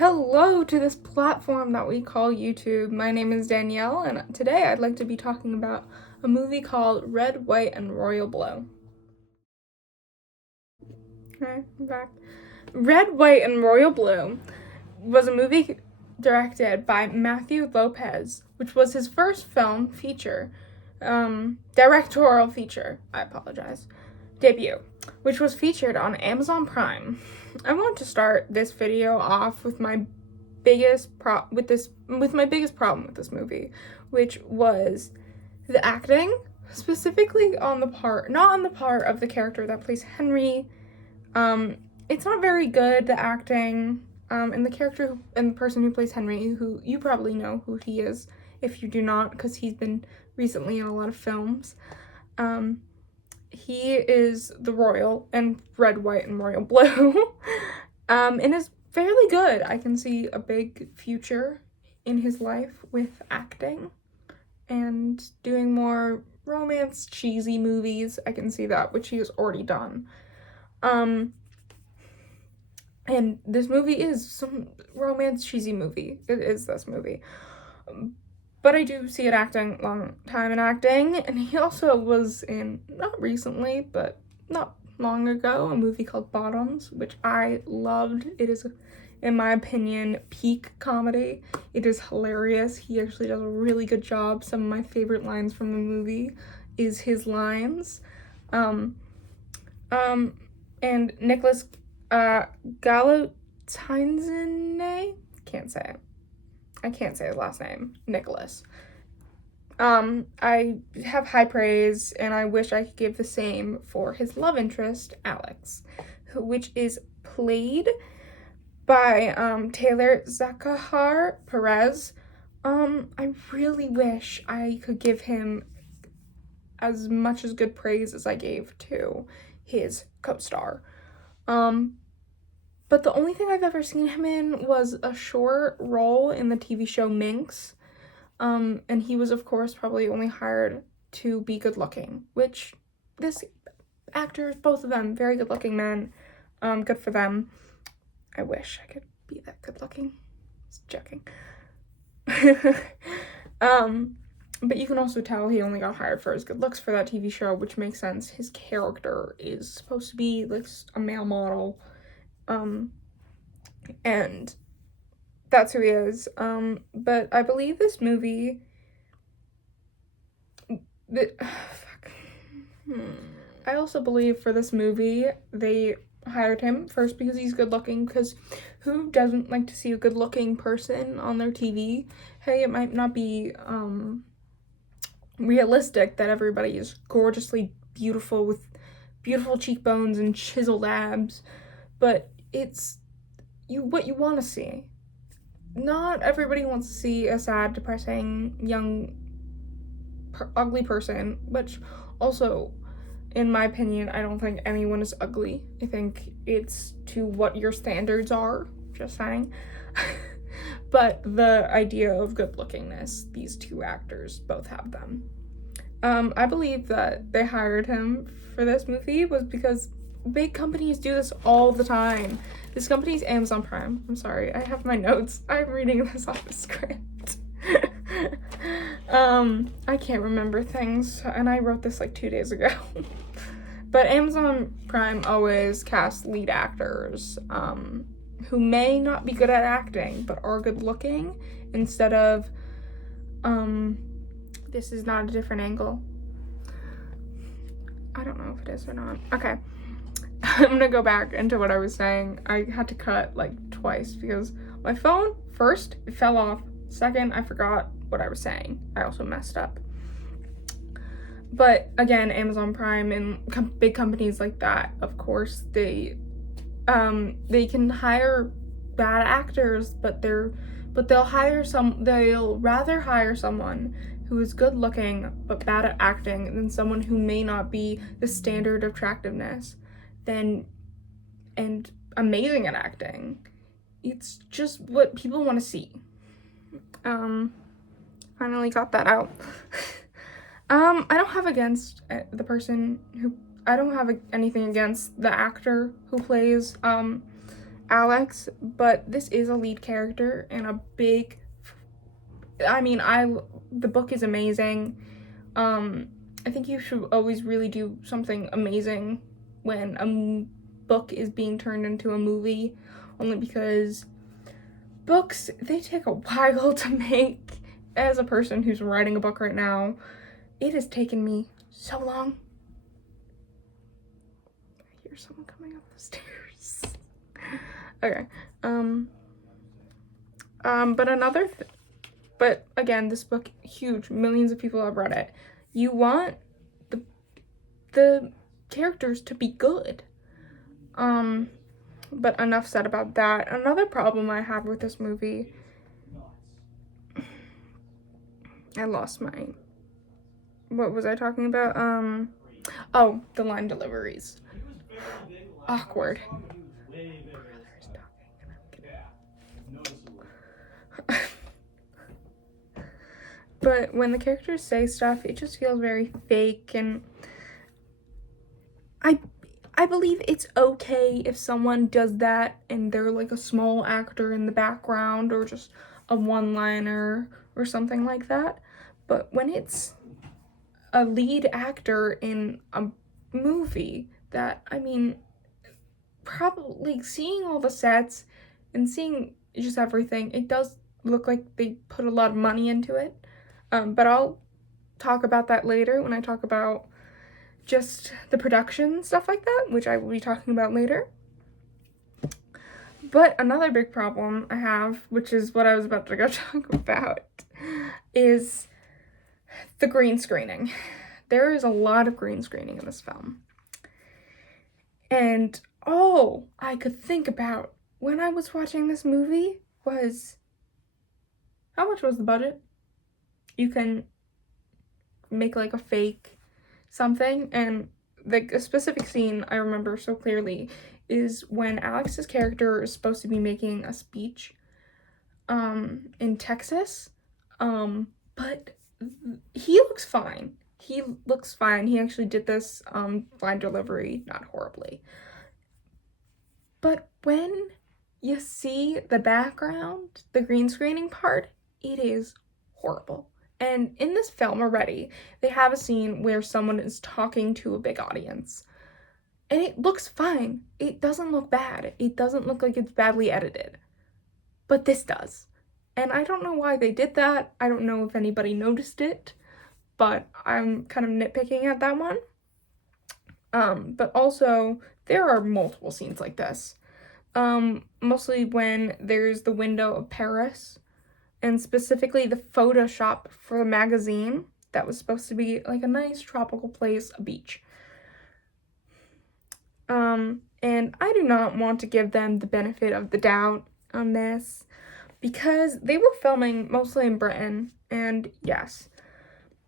Hello to this platform that we call YouTube. My name is Danielle, and today I'd like to be talking about a movie called Red, White, and Royal Blue. Okay, I'm back. Red, White, and Royal Blue was a movie directed by Matthew Lopez, which was his first film feature, directorial feature, debut, which was featured on Amazon Prime. I want to start this video off with my biggest problem with this movie, which was the acting, specifically not on the part of the character that plays Henry. It's not very good, the acting, and the person who plays Henry, who you probably know who he is if you do not, because he's been recently in a lot of films. He is the royal and Red, White, and Royal Blue, and is fairly good. I can see a big future in his life with acting and doing more romance, cheesy movies. I can see that, which he has already done. And this movie is some romance, cheesy movie. It is this movie. But I do see it acting, long time in acting, and he also was in, not recently, but not long ago, a movie called Bottoms, which I loved. It is, in my opinion, peak comedy. It is hilarious. He actually does a really good job. Some of my favorite lines from the movie is his lines. And Nicholas Galatasaray, I can't say his last name, Nicholas. I have high praise, and I wish I could give the same for his love interest, Alex, which is played by Taylor Zachar Perez. I really wish I could give him as much as good praise as I gave to his co-star. But the only thing I've ever seen him in was a short role in the TV show Minx. And he was, of course, probably only hired to be good looking, which this actors, both of them, very good looking men. Good for them. I wish I could be that good looking. Just joking. But you can also tell he only got hired for his good looks for that TV show, which makes sense. His character is supposed to be like a male model. And that's who he is. But I believe this movie, I also believe for this movie, they hired him first because he's good looking, because who doesn't like to see a good looking person on their TV? Hey, it might not be, realistic that everybody is gorgeously beautiful with beautiful cheekbones and chiseled abs, but it's what you want to see. Not everybody wants to see a sad, depressing, young, ugly person, which also, in my opinion, I don't think anyone is ugly. I think it's to what your standards are, just saying. But the idea of good lookingness, these two actors both have them. I believe that they hired him for this movie was because big companies do this all the time. This company's Amazon Prime. I'm sorry, I have my notes. I'm reading this off the script. I can't remember things, and I wrote this like 2 days ago. But Amazon Prime always casts lead actors, who may not be good at acting, but are good looking, instead of, this is not a different angle. I don't know if it is or not. Okay. I'm gonna go back into what I was saying. I had to cut like twice because my phone, first, it fell off. Second, I forgot what I was saying. I also messed up. But again, Amazon Prime and big companies like that, of course, they can hire bad actors, but they'll rather hire someone who is good looking but bad at acting than someone who may not be the standard of attractiveness and amazing at acting. It's just what people want to see. Finally got that out. I don't have anything against the actor who plays Alex, but this is a lead character and a big, the book is amazing. I think you should always really do something amazing when a book is being turned into a movie, only because books, they take a while to make. As a person who's writing a book right now, it has taken me so long. I hear someone coming up the stairs. Okay. But again, this book, huge, millions of people have read it. You want the characters to be good. But enough said about that. Another problem I have with this movie, I lost my, what was I talking about? Oh, the line deliveries. Awkward. But when the characters say stuff, it just feels very fake, and I believe it's okay if someone does that and they're like a small actor in the background or just a one-liner or something like that. But when it's a lead actor in a movie that, probably seeing all the sets and seeing just everything, it does look like they put a lot of money into it. But I'll talk about that later when I talk about just the production, stuff like that, which I will be talking about later. But another big problem I have, which is what I was about to go talk about, is the green screening. There is a lot of green screening in this film. And all I could think about when I was watching this movie was, how much was the budget? You can make like a fake something, and a specific scene I remember so clearly is when Alex's character is supposed to be making a speech in Texas, but he looks fine. He actually did this line delivery not horribly. But when you see the background, the green screening part, it is horrible. And in this film already, they have a scene where someone is talking to a big audience. And it looks fine. It doesn't look bad. It doesn't look like it's badly edited. But this does. And I don't know why they did that. I don't know if anybody noticed it. But I'm kind of nitpicking at that one. But also, there are multiple scenes like this. Mostly when there's the window of Paris, and specifically the Photoshop for the magazine that was supposed to be like a nice tropical place, a beach. And I do not want to give them the benefit of the doubt on this, because they were filming mostly in Britain, and yes,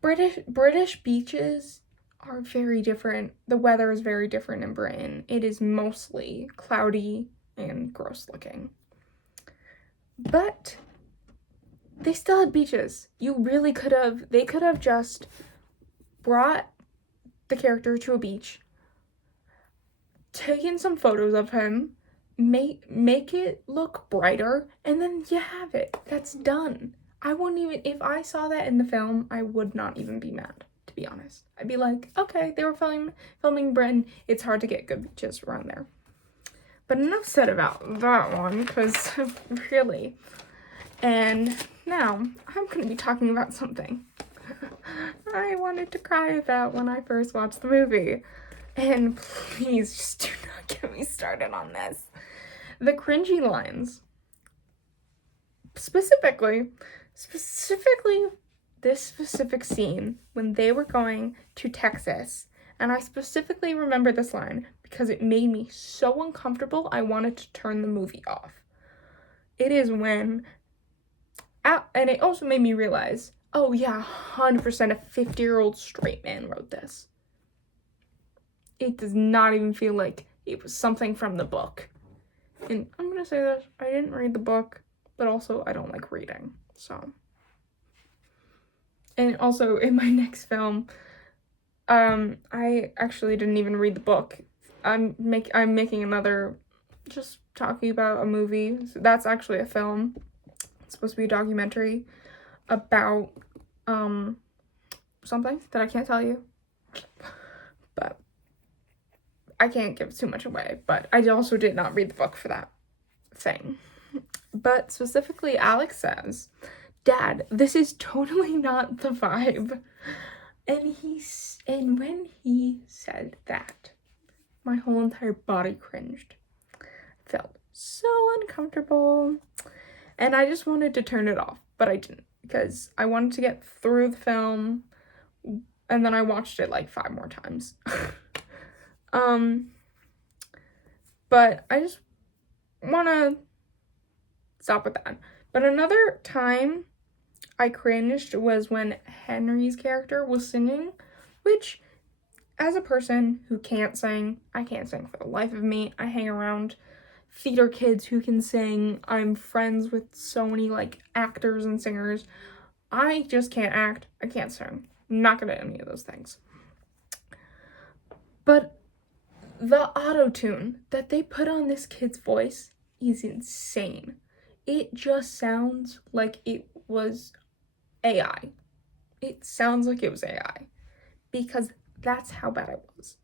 British beaches are very different. The weather is very different in Britain. It is mostly cloudy and gross looking. But they still had beaches. They could have just brought the character to a beach, taken some photos of him, make it look brighter, and then you have it. That's done. I wouldn't even, if I saw that in the film, I would not even be mad, to be honest. I'd be like, okay, they were filming Britain. It's hard to get good beaches around there. But enough said about that one, because really. And now, I'm going to be talking about something I wanted to cry about when I first watched the movie. And please just do not get me started on this. The cringy lines. Specifically, this specific scene when they were going to Texas. And I specifically remember this line because it made me so uncomfortable I wanted to turn the movie off. It is when, and it also made me realize, oh yeah, 100% a 50-year-old straight man wrote this. It does not even feel like it was something from the book. And I'm gonna say this, I didn't read the book, but also I don't like reading, so. And also in my next film, I actually didn't even read the book. I'm making another just talking about a movie. So that's actually a film. It's supposed to be a documentary about something that I can't tell you. But I can't give too much away. But I also did not read the book for that thing. But specifically, Alex says, "Dad, this is totally not the vibe." And when he said that, my whole entire body cringed. I felt so uncomfortable. And I just wanted to turn it off, but I didn't, because I wanted to get through the film, and then I watched it like 5 more times. But I just want to stop with that. But another time I cringed was when Henry's character was singing, which, as a person who can't sing, I can't sing for the life of me. I hang around theater kids who can sing. I'm friends with so many, like, actors and singers. I just can't act. I can't sing. I'm not good at any of those things. But the auto-tune that they put on this kid's voice is insane. It just sounds like it was AI. It sounds like it was AI. Because that's how bad it was.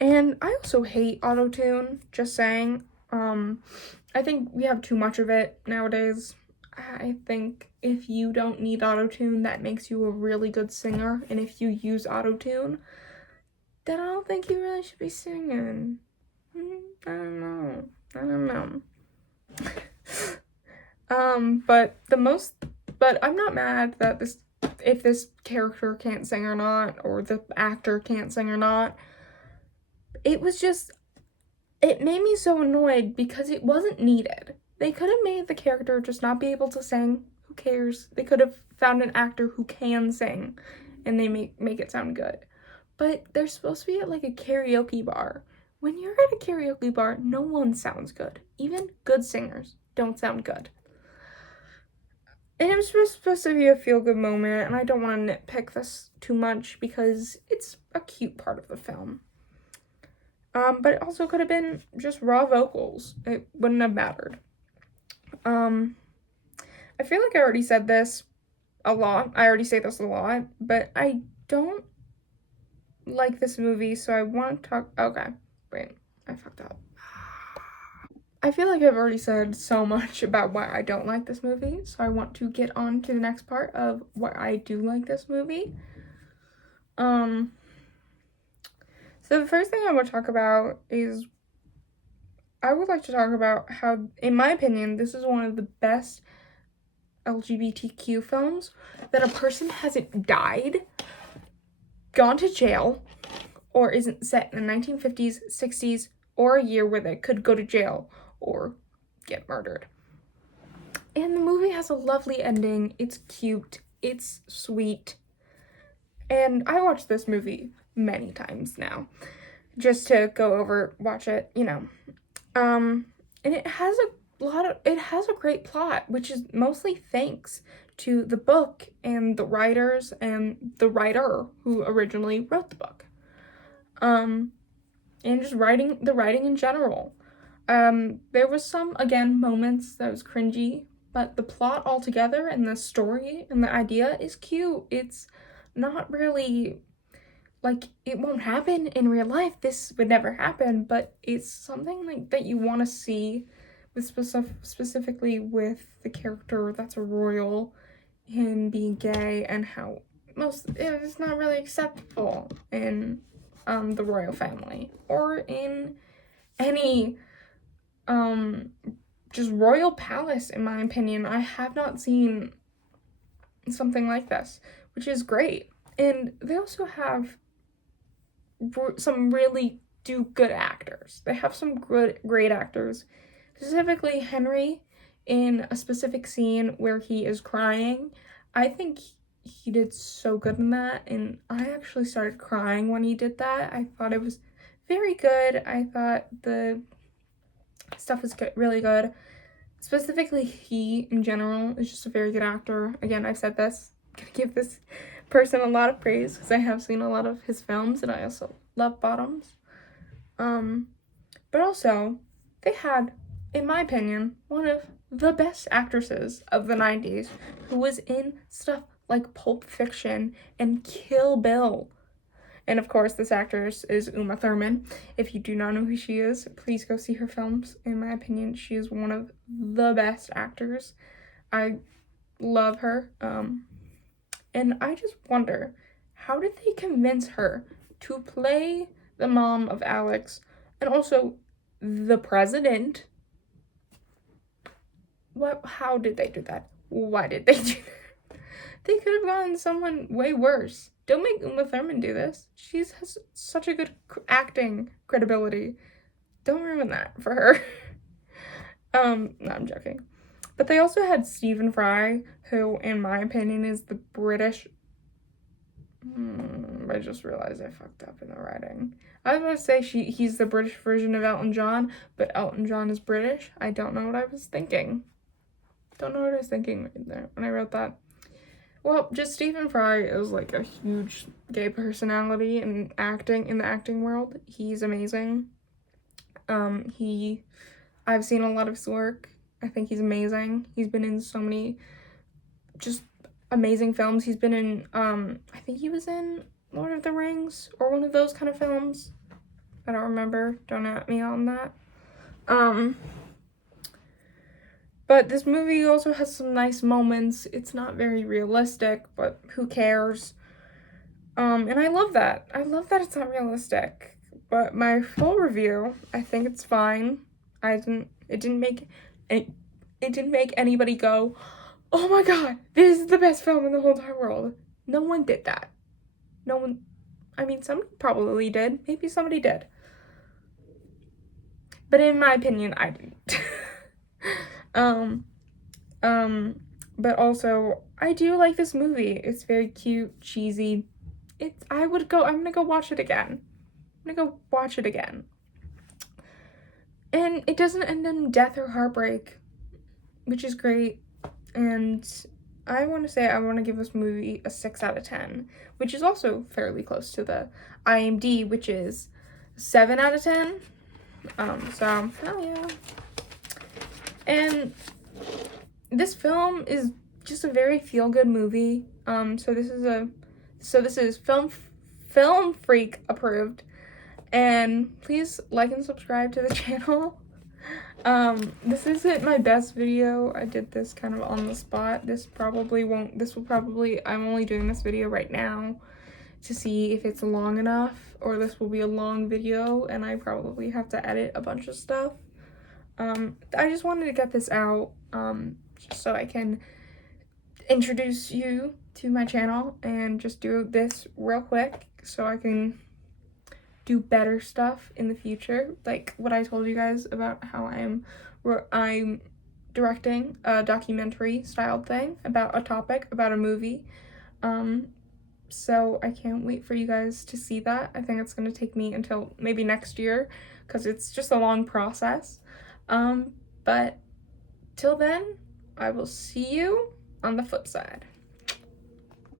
And I also hate auto-tune, just saying. I think we have too much of it nowadays. I think if you don't need auto-tune, that makes you a really good singer. And if you use auto-tune, then I don't think you really should be singing. I don't know. But I'm not mad that if this character can't sing or not, or the actor can't sing or not. It made me so annoyed because it wasn't needed. They could have made the character just not be able to sing. Who cares? They could have found an actor who can sing, and they make it sound good. But they're supposed to be at like a karaoke bar. When you're at a karaoke bar, no one sounds good. Even good singers don't sound good. And it was just supposed to be a feel-good moment, and I don't want to nitpick this too much because it's a cute part of the film. But it also could have been just raw vocals. It wouldn't have mattered. I feel like I already said this a lot. I already say this a lot, but I don't like this movie, so I want to talk. Okay, wait, I fucked up. I feel like I've already said so much about why I don't like this movie, so I want to get on to the next part of why I do like this movie. So the first thing I want to talk about is I would like to talk about how, in my opinion, this is one of the best LGBTQ films that a person hasn't died, gone to jail, or isn't set in the 1950s, 60s, or a year where they could go to jail or get murdered. And the movie has a lovely ending. It's cute. It's sweet. And I watched this movie many times now just to watch it, you know. And it has a great plot, which is mostly thanks to the book and the writers and the writer who originally wrote the book. And just the writing in general. There was some, again, moments that was cringy, but the plot altogether and the story and the idea is cute. It's not really, like, it won't happen in real life. This would never happen, but it's something like that you want to see, with specifically with the character that's a royal, him being gay, and how it's not really acceptable in the royal family or in any just royal palace. In my opinion, I have not seen something like this, which is great. And they also have some really good actors. They have some great actors, specifically Henry in a specific scene where he is crying. I think he did so good in that, and I actually started crying when he did that. I thought it was very good. I thought the stuff was really good. Specifically, he in general is just a very good actor. Again, I've said this. I'm gonna give this person a lot of praise because I have seen a lot of his films, and I also love Bottoms. But also, they had, in my opinion, one of the best actresses of the 90s who was in stuff like Pulp Fiction and Kill Bill. And of course, this actress is Uma Thurman. If you do not know who she is, please go see her films. In my opinion, she is one of the best actors. I love her. And I just wonder, how did they convince her to play the mom of Alex and also the president? How did they do that? Why did they do that? They could have gotten someone way worse. Don't make Uma Thurman do this. She has such a good acting credibility. Don't ruin that for her. No, I'm joking. But they also had Stephen Fry, who, in my opinion, is the British... I just realized I fucked up in the writing. I was about to say he's the British version of Elton John, but Elton John is British. I don't know what I was thinking. Don't know what I was thinking right there when I wrote that. Well, just Stephen Fry is like a huge gay personality in the acting world. He's amazing. I've seen a lot of his work. I think he's amazing. He's been in so many just amazing films. He's been in, I think he was in Lord of the Rings or one of those kind of films. I don't remember. Don't at me on that. But this movie also has some nice moments. It's not very realistic, but who cares? And I love that. I love that it's not realistic. But my full review, I think it's fine. It didn't make anybody go, oh my god, this is the best film in the whole entire world. No one did that. No one, I mean, somebody probably did. Maybe somebody did. But in my opinion, I didn't. But also, I do like this movie. It's very cute, cheesy. I'm gonna go watch it again. And it doesn't end in death or heartbreak, which is great. And I want to give this movie a 6 out of 10, which is also fairly close to the IMDb, which is 7 out of 10. So, hell yeah. And this film is just a very feel-good movie. So this is Film Freak approved. And please like and subscribe to the channel. This isn't my best video. I did this kind of on the spot. I'm only doing this video right now to see if it's long enough, or this will be a long video and I probably have to edit a bunch of stuff. I just wanted to get this out, just so I can introduce you to my channel and just do this real quick so I can do better stuff in the future, like what I told you guys about how I'm directing a documentary styled thing about a topic, about a movie. So I can't wait for you guys to see that. I think it's going to take me until maybe next year because it's just a long process. But till then, I will see you on the flip side.